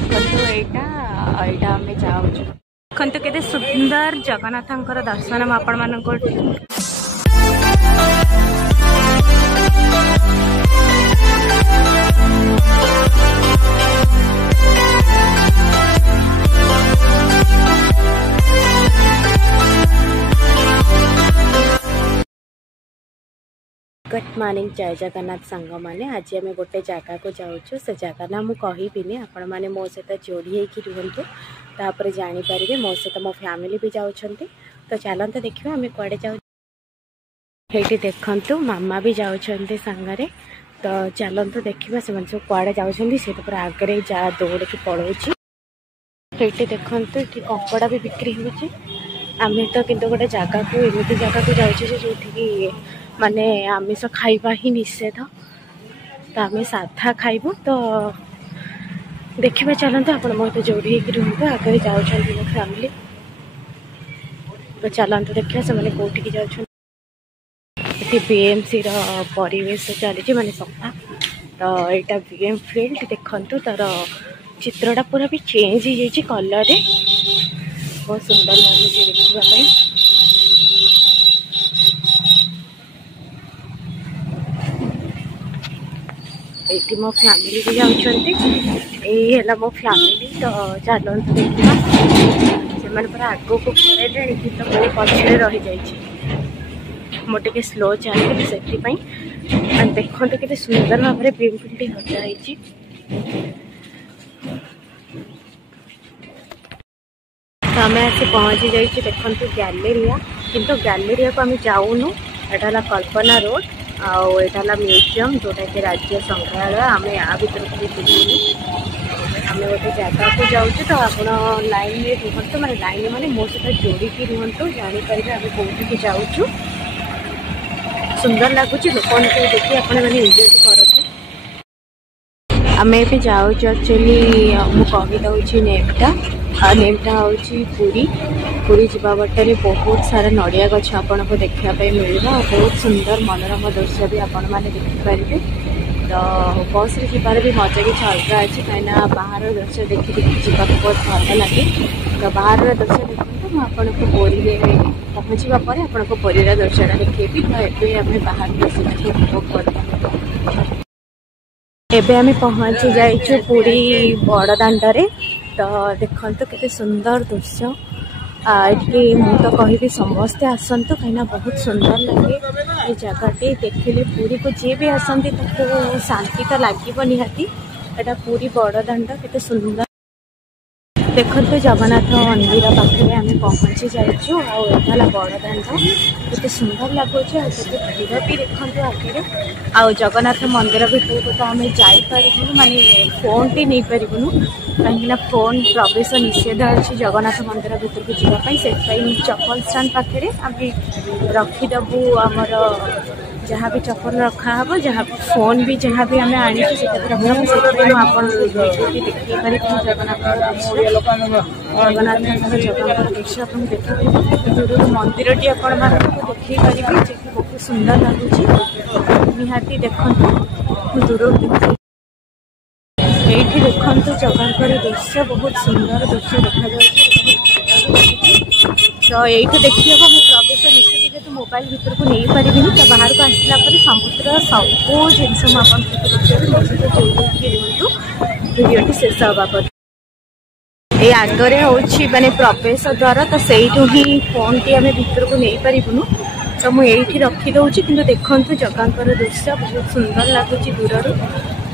देखो यहाँ आम जाऊँ देखो केते सुंदर जगन्नाथ दर्शन आपण मान गुड मॉर्निंग जय जगन्नाथ सांग मैंने आज आम गोटे जगह को जाऊँ से जगह ना मुझे कहबिनी आपण मैंने मो सहित जोड़ी होकर रुहतु तापर जानीपारे मो सहित मो फैमिली भी जाऊँच तो चलते देखिए आम कड़े जाऊँ देखु मामा भी जाऊँच सांगरे तो चलते देखा से सब कड़े जाऊँच से पूरा आगे जा दौड़ की पड़ोची ये देखु ये कंकड़ा भी बिक्री हो आम तो किंतु गोटे जगह को एमती जगह को जाऊँ जो माने आमिष खाइबा ही निषेध तो आम साधा खाइबू तो देखिए चलते आप जोड़ी रुहतु आगे जाऊँ मो फैमिली तो चलते देखिए से कौटिक जाऊँ बीएमसी परिवेश चली माने सफा तो यहाँ बीएम फील्ड देखु तार चित्रटा पूरा भी चेंज हो जाए कलर बहुत सुंदर लगे देखापी ये मो फैमिली भी जाऊँच मो फैमिली तो चलते देखा से पूरा आग को पड़े कि तो बहुत पछे रही जाइए मोटे स्लो चलती से देखो तो सुंदर भाव में बीमफिल्ड सजाई तो आम आसी पहुँची जाइए देखो गैलेरिया किंतु गैलेरिया को आम जाऊनु यहाँ कल्पना रोड आटा म्यूजियम जोटा कि राज्य संग्रहालय आम या भर भी बुलूनु आम गोटे जगह को जाऊँ तो आप लाइन में रुहतु मैंने लाइन माने मो सहित जोड़ी रुहतु जानीपारे आम कौटी जाऊँ सुंदर लगुच लोक देखिए आपने एंजॉय करते आम ए जाऊँ एक्चुअली मुझे कहीदे नेमटा नेमटा हूँ पूरी पूरी जावा बटे बहुत सारा नड़िया गछ आपन को देखापी मिल बहुत सुंदर मनोरम दृश्य भी आपण मैंने देखिपारे तो बस जाबार भी मजा किसी अलग अच्छी कहीं बाहर दृश्य देखी देखी जावाक बहुत भल लगे तो बाहर दृश्य देखते मुझे पुरी में पहुँचा पर आपको पुरीर दृश्यटा देखी तो ये आम बाहर दृश्य उपभोग कर एबे आम पहुँची जाइए पूरी बड़ दाण्डे तो देखो केते सुंदर दृश्य ये तो कहि समस्ते आसतु कहीं बहुत सुंदर लगे ये जगहटी देखिले पूरी को जी भी आसती तो शांति तो लगे निहाती यहाँ पूरी बड़ दाण्ड केते सुंदर देखो जगन्नाथ मंदिर पाखे आम पहुँची जाइए आला बड़ दाण्ड केते सुंदर लगुच भीड़ भी देखो आगे आ जगन्नाथ मंदिर भितर को तो आम जापर माने फोन भी नहीं पारूँ कहीं फोन प्रवेश निषेध अच्छी जगन्नाथ मंदिर भितर को जावाई से चप्पल स्टैंड पाखे आम रखीदबू आमर जहाँ भी चप्पल रखा हम जहाँ भी फोन भी जहाँ भी आम आनी देखिए जगन्नाथ दृश्य आप देखिए दूर मंदिर टी आपण देखी बहुत सुंदर लगुच निहाती देखु दूर ये देखु जगह दृश्य बहुत सुंदर दृश्य देखा तो ये देखिए मुझे प्रवेश निश्चित जेहतु मोबाइल भर को नहीं पारि तो बाहर को आसला समुद्र सबू जिनस रुहतु भिडियोटी शेष हवा पर ये आगे हूँ माने प्रवेश द्वार तो सहीठू ही फोन टी आम भर को नहीं पारूँ तो मुझे रखीदे कि देखु जगह दृश्य बहुत सुंदर लगुच दूर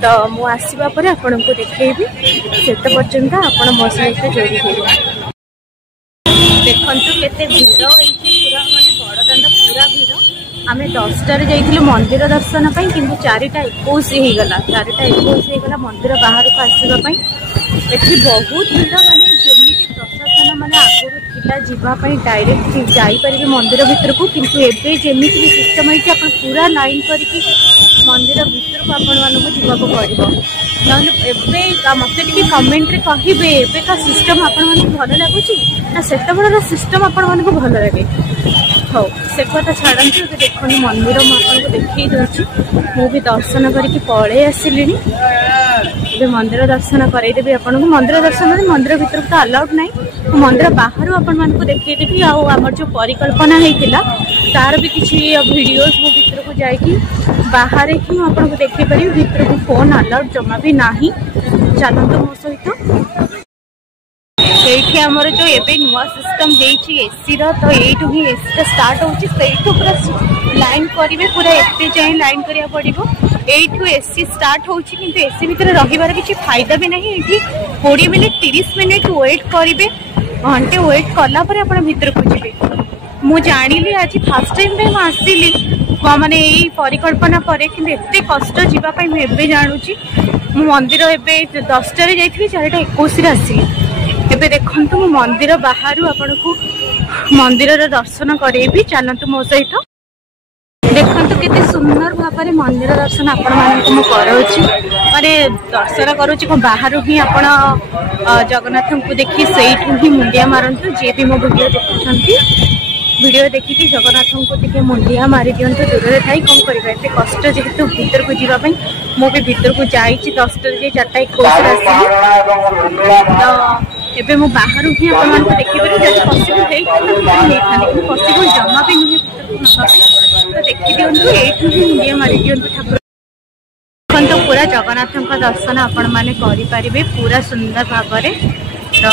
तो मुझे आसवा पर आपन को देखी से पर्यंत आप मो सहित जोड़ी देखु केते भीड़ पूरा माने बड़ दाण्ड पूरा भीड़ आम 10टार जाइए मंदिर दर्शन पर कि 4:21 होगला 4:21 होगला मंदिर बाहर को आसवाई ये बहुत भीड़ माने जमी प्रशासन मैंने आगुरी थिला जीवाई डायरेक्ट जापर मंदिर भीतर को किंतु एबे जमी सिस्टम है आप पूरा लाइन करके मंदिर भीतर को आपण मानक जावाक पड़ो ना मत कमेंट कहे एबेका सिस्टम आपण मानक भल लगुच ना सेत बड़ सिस्टम आपण मानक भल लगे हाँ से कथा छाड़ू तो देखो मंदिर मुझे देखी दूसरी मुझे दर्शन करके पलि आसिली ଏବେ ମନ୍ଦିର ଦର୍ଶନ କରେଇଦେବି ଆପଣଙ୍କୁ। ମନ୍ଦିର ଦର୍ଶନରେ ମନ୍ଦିର ଭିତରକୁ ତ ଆଲାଉଡ୍ ନାହିଁ, ମନ୍ଦିର ବାହାରୁ ଆପଣମାନଙ୍କୁ ଦେଖେଇଦେବି। ଆଉ ଆମର ଯେଉଁ ପରିକଳ୍ପନା ହେଇଥିଲା ତାର ବି କିଛି ଭିଡ଼ିଓସ୍ ମୁଁ ଭିତରକୁ ଯାଇକି ବାହାରେ ହିଁ ମୁଁ ଆପଣଙ୍କୁ ଦେଖେଇ ପାରିବି। ଭିତରକୁ ଫୋନ୍ ଆଲାଉଡ୍ ଜମା ବି ନାହିଁ। ଚାଲନ୍ତୁ ମୋ ସହିତ। এইটি আমার যে এবে নূয়া সিস্টম হয়েছি এসির, তো এইটু হি এসিটা স্টার্ট হচ্ছে, সেইটু পুরা লাইন করবে, পুরা এতে যাই লাইন করা পড়ব। এইটু এসি স্টার্ট হচ্ছে, কিন্তু এসি ভিতরে রহিবার কিছু ফায়দা বি না। এইটি 20 মিনিট 30 মিনিট ওয়েট করবে, ঘন্টে ওয়েট কলা পরে আপনার ভিতরକୁ যাবে। মু জানিলি আজ ফার্স্ট টাইম মু আসিলি মানে এই পরিকল্পনা পরে, কিন্তু এতে কষ্ট যাওয়া মু এবে জানুছি। মু মন্দির এবে 10টারে যাইଥିଲି, 4:21 আসিলি। ଏବେ ଦେଖନ୍ତୁ ମୁଁ ମନ୍ଦିର ବାହାରୁ ଆପଣଙ୍କୁ ମନ୍ଦିରର ଦର୍ଶନ କରେଇବି। ଚାଲନ୍ତୁ ମୋ ସହିତ। ଦେଖନ୍ତୁ କେତେ ସୁନ୍ଦର ଭାବରେ ମନ୍ଦିର ଦର୍ଶନ ଆପଣମାନଙ୍କୁ ମୁଁ କରାଉଛି, ମାନେ ଦର୍ଶନ କରୁଛି। ବାହାରୁ ହିଁ ଆପଣ ଜଗନ୍ନାଥଙ୍କୁ ଦେଖି ସେଇଠୁ ହିଁ ମୁଣ୍ଡିଆ ମାରନ୍ତୁ। ଯିଏ ବି ମୋ ଭିଡ଼ିଓ ଦେଖୁଛନ୍ତି, ଭିଡ଼ିଓ ଦେଖିକି ଜଗନ୍ନାଥଙ୍କୁ ଟିକେ ମୁଣ୍ଡିଆ ମାରି ଦିଅନ୍ତୁ। ଦୂରରେ ଥାଇ କ'ଣ କରିବା, ଏତେ କଷ୍ଟ ଯେହେତୁ ଭିତରକୁ ଯିବା ପାଇଁ। ମୁଁ ବି ଭିତରକୁ ଯାଇଛି 10ଟାରେ ଯାଇ 4:21 ଆସିଲି। ତ ଏବେ ମୁଁ ବାହାରୁ ହିଁ ଆପଣମାନଙ୍କୁ ଦେଖିପାରିବି। ଯଦି ପସିବଲ୍ ହେଇଥାନ୍ତା ଭିତରେ ହେଇଥାନ୍ତି, କିନ୍ତୁ ପସିବଲ୍ ଜମା ବି ନୁହେଁ ଭିତରକୁ ନେବା ପାଇଁ। ତ ଦେଖିଦିଅନ୍ତୁ, ଏଇଠୁ ହିଁ ମୁଣ୍ଡିଆ ମାରି ଦିଅନ୍ତୁ ଠାକୁର। ଦେଖନ୍ତୁ ପୁରା ଜଗନ୍ନାଥଙ୍କ ଦର୍ଶନ ଆପଣମାନେ କରିପାରିବେ ପୁରା ସୁନ୍ଦର ଭାବରେ। ତ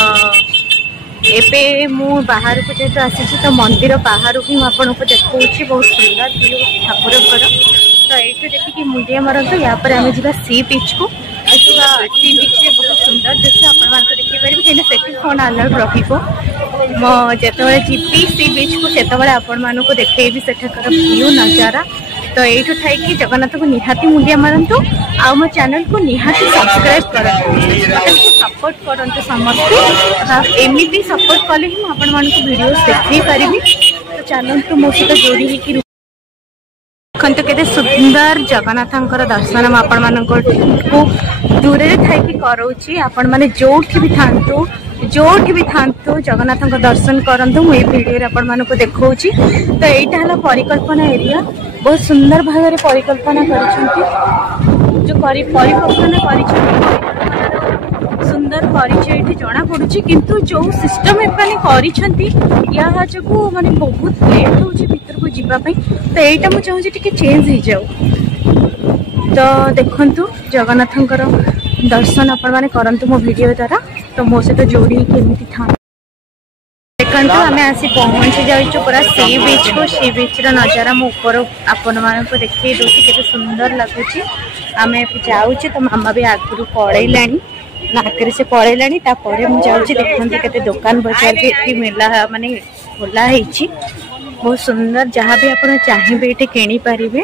ଏବେ ମୁଁ ବାହାରକୁ ଯେହେତୁ ଆସିଛି, ତ ମନ୍ଦିର ବାହାରୁ ହିଁ ମୁଁ ଆପଣଙ୍କୁ ଦେଖାଉଛି। ବହୁତ ସୁନ୍ଦର ଭିୟୁ ଠାକୁରଙ୍କର। ତ ଏଇଠୁ ଦେଖିକି ମୁଣ୍ଡିଆ ମାରନ୍ତୁ। ୟା ପରେ ଆମେ ଯିବା ସି ବିଚ୍କୁ। ସି ବିଚ୍ରେ ବହୁତ ସୁନ୍ଦର ଦୃଶ୍ୟ ଆପଣମାନଙ୍କୁ ଦେଖିପାରିବେ, କାହିଁକିନା ସେଠି କ'ଣ ଆଲାଉଡ୍ ରହିବ। ମୁଁ ଯେତେବେଳେ ଯିବି ସି ବିଚ୍କୁ ସେତେବେଳେ ଆପଣମାନଙ୍କୁ ଦେଖେଇବି ସେଠାକାର ଭିୟୁ ନଜାରା। ତ ଏଇଠୁ ଥାଇକି ଜଗନ୍ନାଥଙ୍କୁ ନିହାତି ମୁଣ୍ଡିଆ ମାରନ୍ତୁ, ଆଉ ମୋ ଚ୍ୟାନେଲକୁ ନିହାତି ସବସ୍କ୍ରାଇବ୍ କରନ୍ତୁ। ମୋତେ ସପୋର୍ଟ କରନ୍ତୁ ସମସ୍ତେ। ଏମିତି ସପୋର୍ଟ କଲେ ହିଁ ମୁଁ ଆପଣମାନଙ୍କୁ ଭିଡ଼ିଓସ୍ ଦେଖେଇ ପାରିବି। ତ ଚାଲନ୍ତୁ ମୋ ସହିତ ଯୋଡ଼ି ହେଇକି। ଦେଖନ୍ତୁ କେତେ ସୁନ୍ଦର ଜଗନ୍ନାଥଙ୍କର ଦର୍ଶନ ମୁଁ ଆପଣମାନଙ୍କୁ ଦୂରରେ ଥାଇକି କରାଉଛି। ଆପଣମାନେ ଯୋଉଠି ବି ଥାନ୍ତୁ ଜଗନ୍ନାଥଙ୍କ ଦର୍ଶନ କରନ୍ତୁ। ମୁଁ ଏଇ ଭିଡ଼ିଓରେ ଆପଣମାନଙ୍କୁ ଦେଖାଉଛି। ତ ଏଇଟା ହେଲା ପରିକଳ୍ପନା ଏରିଆ। ବହୁତ ସୁନ୍ଦର ଭାବରେ ପରିକଳ୍ପନା କରିଛନ୍ତି। ଯେଉଁ ପରିକଳ୍ପନା କରିଛନ୍ତି, ସୁନ୍ଦର ପରିଚୟ ଏଠି ଜଣାପଡ଼ୁଛି। କିନ୍ତୁ ଯେଉଁ ସିଷ୍ଟମ ଏମାନେ କରିଛନ୍ତି, ୟା ଯୋଗୁଁ ମାନେ ବହୁତ ଲେଟ୍ ହେଉଛି ଭିତରକୁ ଯିବା ପାଇଁ। ତ ଏଇଟା ମୁଁ ଚାହୁଁଛି ଟିକେ ଚେଞ୍ଜ ହେଇଯାଉ। ତ ଦେଖନ୍ତୁ ଜଗନ୍ନାଥଙ୍କର ଦର୍ଶନ ଆପଣମାନେ କରନ୍ତୁ ମୋ ଭିଡ଼ିଓ ଦ୍ୱାରା। ତ ମୋ ସହିତ ଯୋଡ଼ି ହେଇକି ଏମିତି ଥାନ୍ତି। ଦେଖନ୍ତୁ ଆମେ ଆସି ପହଞ୍ଚି ଯାଇଛୁ ପୁରା ସି ବିଚ୍କୁ। ସି ବିଚ୍ର ନଜାରା ମୁଁ ଉପର ଆପଣମାନଙ୍କୁ ଦେଖେଇ ଦେଉଛି, କେତେ ସୁନ୍ଦର ଲାଗୁଛି। ଆମେ ଏବେ ଯାଉଛୁ। ତ ମାମା ବି ଆଗରୁ ପଳେଇଲାଣି, ଆଗରେ ସେ ପଳେଇଲାଣି। ତାପରେ ମୁଁ ଯାଉଛି। ଦେଖନ୍ତୁ କେତେ ଦୋକାନ ବଜାର ବି ଏଠି ମେଲା ମାନେ ଖୋଲା ହେଇଛି। ବହୁତ ସୁନ୍ଦର, ଯାହା ବି ଆପଣ ଚାହିଁବେ ଏଠି କିଣିପାରିବେ।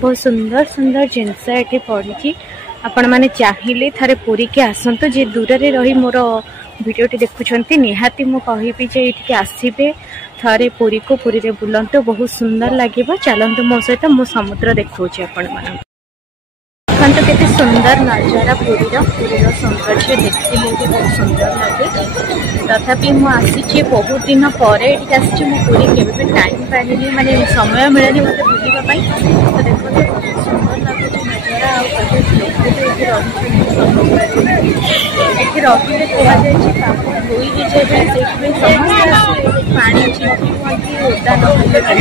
ବହୁତ ସୁନ୍ଦର ସୁନ୍ଦର ଜିନିଷ ଏଠି ପଡ଼ିଛି। ଆପଣମାନେ ଚାହିଁଲେ ଥରେ ପୁରୀକି ଆସନ୍ତୁ। ଯିଏ ଦୂରରେ ରହି ମୋର ଭିଡ଼ିଓଟି ଦେଖୁଛନ୍ତି, ନିହାତି ମୁଁ କହିବି ଯେ ଏଇଠିକି ଆସିବେ ଥରେ ପୁରୀକୁ। ପୁରୀରେ ବୁଲନ୍ତୁ, ବହୁତ ସୁନ୍ଦର ଲାଗିବ। ଚାଲନ୍ତୁ ମୋ ସହିତ, ମୁଁ ସମୁଦ୍ର ଦେଖାଉଛି ଆପଣମାନଙ୍କୁ। ଦେଖନ୍ତୁ କେତେ ସୁନ୍ଦର ନଜାରା ପୁରୀର ସୌନ୍ଦର୍ଯ୍ୟ ଦେଖିଲେ ବି ବହୁତ ସୁନ୍ଦର ଲାଗେ। ତଥାପି ମୁଁ ଆସିଛି ବହୁତ ଦିନ ପରେ ଏଠିକି ଆସିଛି। ମୁଁ ପୁରୀ କେବେ ବି ଟାଇମ୍ ପାଇନି, ମାନେ ସମୟ ମିଳେନି ମୋତେ ବୁଲିବା ପାଇଁ। ତ ଦେଖନ୍ତୁ ବହୁତ ସୁନ୍ଦର ଲାଗୁଛି ନଜାରା। ଆଉ ବହୁତ ଲୋକ ବି ଏଠି ରହିଛନ୍ତି। ଏଠି ରହିଲେ କୁହାଯାଇଛି ପାପ ଧୋଇ ହେଇଯାଏ ବୋଲି, ସେଇଥିପାଇଁ ସମସ୍ତେ ଆସି ପାଣି ଛିଞ୍ଚି ହୁଅନ୍ତି ଓଦା ନହେଲେ ବି।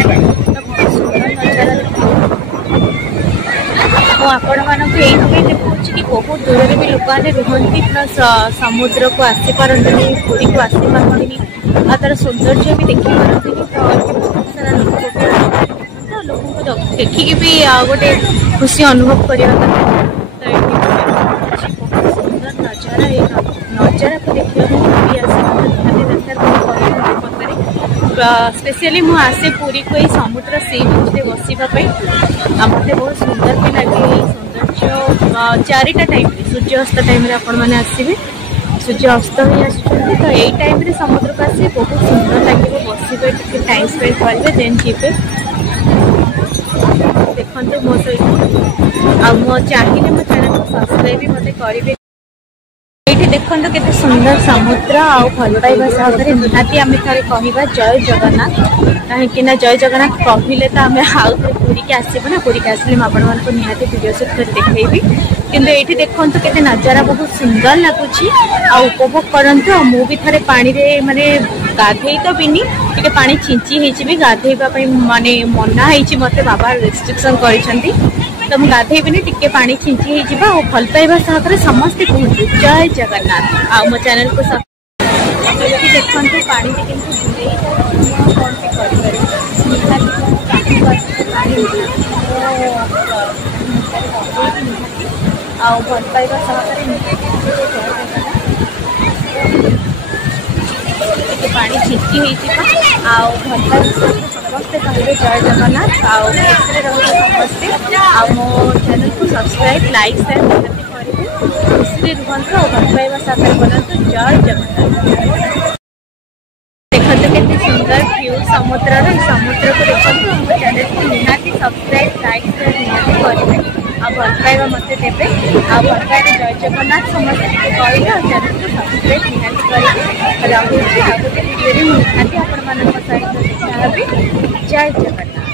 ତ ବହୁତ ସୁନ୍ଦର ନଜାରା ଦେଖିବେ। ମୁଁ ଆପଣମାନଙ୍କୁ ଏଇଥିପାଇଁ ଦେଖାଉଛି କି ବହୁତ ଦୂରରେ ବି ଲୋକମାନେ ରୁହନ୍ତି, ପ୍ଲସ୍ ସମୁଦ୍ରକୁ ଆସିପାରନ୍ତିନି, ପୁରୀକୁ ଆସିପାରନ୍ତିନି, ଆଉ ତାର ସୌନ୍ଦର୍ଯ୍ୟ ବି ଦେଖିପାରନ୍ତିନି। ତ ବହୁତ ସାରା ଲୋକ ବି ଆସୁଛନ୍ତି, ଲୋକଙ୍କୁ ଦେଖିକି ବି ଗୋଟେ ଖୁସି ଅନୁଭବ କରିବା କଥା। ତ ଏଠି ଅଛି ବହୁତ ସୁନ୍ଦର ନଜାରା। ଏଇ ନଜାରାକୁ ଦେଖିବାକୁ ବି ଆସିବା ନିହାତି ଦରକାର। କହିବି ମତରେ ସ୍ପେସିଆଲି ମୁଁ ଆସେ ପୁରୀକୁ ଏଇ ସମୁଦ୍ର ସି ବିଚ୍ରେ ବସିବା ପାଇଁ। ଆଉ ମୋତେ ବହୁତ ସୁନ୍ଦର ବି ଲାଗେ ଏଇ ସୌନ୍ଦର୍ଯ୍ୟ। 4ଟା ଟାଇମ୍ରେ ସୂର୍ଯ୍ୟାସ୍ତ ଟାଇମ୍ରେ ଆପଣମାନେ ଆସିବେ। ସୂର୍ଯ୍ୟ ଅସ୍ତ ହୋଇ ଆସୁଛନ୍ତି, ତ ଏଇ ଟାଇମ୍ରେ ସମୁଦ୍ରକୁ ଆସିବେ, ବହୁତ ସୁନ୍ଦର ଲାଗିବ। ବସିବେ, ଟିକେ ଟାଇମ୍ ସ୍ପେଣ୍ଡ କରିବେ, ଦେନ୍ ଯିବେ। ଦେଖନ୍ତୁ ମୋ ସହିତ। ଆଉ ମୁଁ ଚାହିଁଲେ ମୋ ଚ୍ୟାନେଲକୁ ସବସ୍କ୍ରାଇବ୍ ବି ମୋତେ କରିବେ। ଏଇଠି देखो केते सुंदर समुद्र आउ भल पाइबा सागरे निहाती आम थे कह जय जगन्नाथ कहीं जय जगन्नाथ कहले तो आम आउ थे पूरी के आसबू ना पूरी के आसले मुझे निहाती वीडियो सुट कर देखी किंतु ये देखो केते नजारा बहुत सुंदर लगुच उपभोग करूँ मु भी थे पानी रे माने गाधे तो बिनी टे पानी छिंची भी गाधेबा माने मना है मत बाबा रेस्ट्रिक्शन कर तो मुझे गाधेबी टिके पानी छिंची भल पाइबा सागर समस्ते कहते जय जगन्नाथ आ मो चैनल को देखते पानी भल पाइबा पानी छिंची भल पाइबा समस्ते कहते जय जगन्नाथ समस्ते आ मो चैनल को सब्सक्राइब लाइक शेयर निहाती करेंगे खुशी रुहतु और भल पाइबा सागर बनातु जय जगन्नाथ। देखते केते सुंदर व्यू समुद्र को देखते मो चैनल को निहाती सब्सक्राइब लाइक शेयर निहाती करेंगे आ भल पाइबा मत देवे आ भल पाइबा जय जगन्नाथ समस्ते कहे और चैनल को सब्सक्राइब निहाती करेंगे रखुच्छी आ गोटे वीडियो निहाती आपण सहित देखा जय जगन्नाथ।